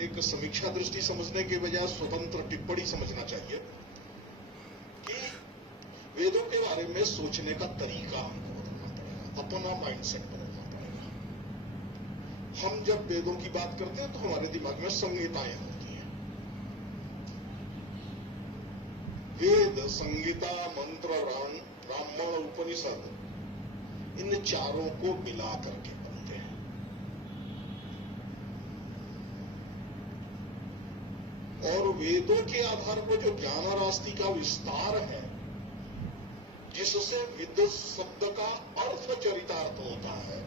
एक समीक्षा दृष्टि समझने के बजाय स्वतंत्र टिप्पणी समझना चाहिए कि वेदों के बारे में सोचने का तरीका हमको बदलना पड़ेगा, अपना माइंडसेट बदलना पड़ेगा। हम जब वेदों की बात करते हैं तो हमारे दिमाग में संहिताएं होती हैं। वेद, संहिता, मंत्र, ब्राह्मण, उपनिषद, इन चारों को मिला करके बनते हैं। और वेदों के आधार पर जो ज्ञान राशि का विस्तार है, जिससे विद शब्द का अर्थ चरितार्थ होता है,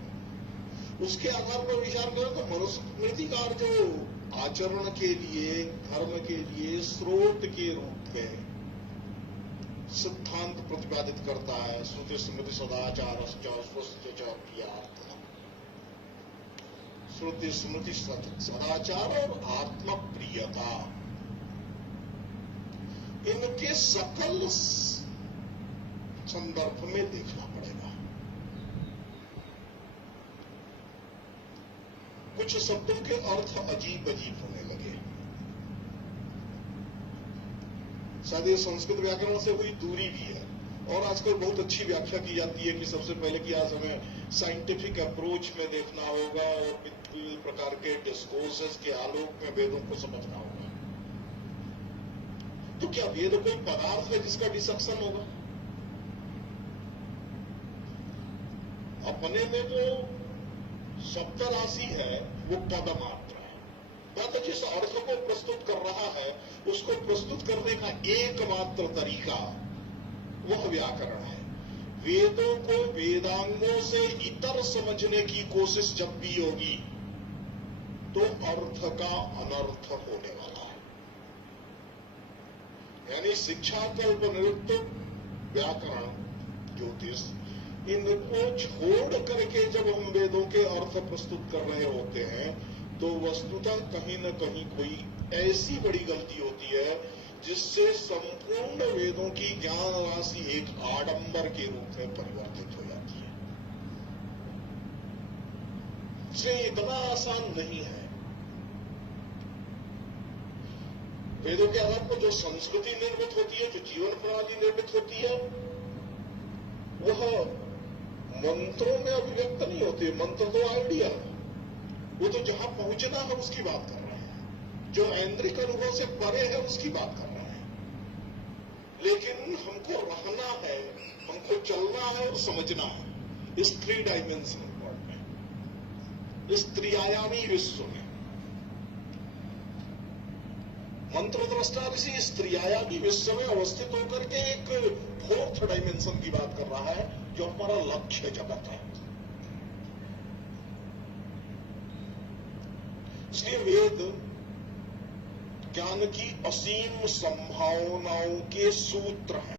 उसके आधार पर विचार करें तो मनुस्मृतिकार जो आचरण के लिए, धर्म के लिए स्रोत के रूप में सिद्धांत प्रतिपादित करता है, श्रुति स्मृति सदाचार श्रुति स्मृति सदाचार और आत्म प्रियता, इनके सकल संदर्भ में देखना पड़ेगा। कुछ शब्दों के अर्थ अजीब अजीब होने लगे। शायद ये संस्कृत व्याकरण से हुई दूरी भी है। और आजकल बहुत अच्छी व्याख्या की जाती है कि सबसे पहले कि आज हमें साइंटिफिक अप्रोच में देखना होगा और विभिन्न प्रकार के डिस्कोर्सेस के आलोक में वेदों को समझना होगा। तो क्या वेद कोई पदार्थ है जिसका डिसेक्शन होगा? अपने में जो शब्द राशि है वो पद मात्र है, मतलब जिस अर्थ को प्रस्तुत कर रहा है उसको प्रस्तुत करने का एकमात्र तरीका वह व्याकरण है। वेदों को वेदांगों से इतर समझने की कोशिश जब भी होगी तो अर्थ का अनर्थ होने वाला है। यानी शिक्षा, कल्प, नृत्य, व्याकरण, ज्योतिष, इनको छोड़ करके जब हम वेदों के अर्थ प्रस्तुत कर रहे होते हैं तो वस्तुतः कहीं न कहीं कोई ऐसी बड़ी गलती होती है जिससे संपूर्ण वेदों की ज्ञान राशि एक आडंबर के रूप में परिवर्तित हो जाती है। इसलिए इतना आसान नहीं है। वेदों के आधार पर जो संस्कृति निर्मित होती है, जो जीवन प्रणाली निर्मित होती है, वह मंत्रों में अभिव्यक्त नहीं होती। मंत्र तो आइडिया है, वो तो जहां पहुंचना है उसकी बात कर रहे हैं, जो ऐन्द्रिक अनुभव से परे है उसकी बात कर रहे हैं। लेकिन हमको रहना है, हमको चलना है और समझना है इस 3 डायमेंशनल वर्ल्ड में, इस त्रिआयामी विश्व में। मंत्र दृष्टा ऋषि इस त्रिआयामी विश्व में अवस्थित होकर के एक 4th डायमेंशन की बात कर रहा है जो हमारा लक्ष्य जगत है। इसलिए वेद ज्ञान की असीम संभावनाओं के सूत्र हैं।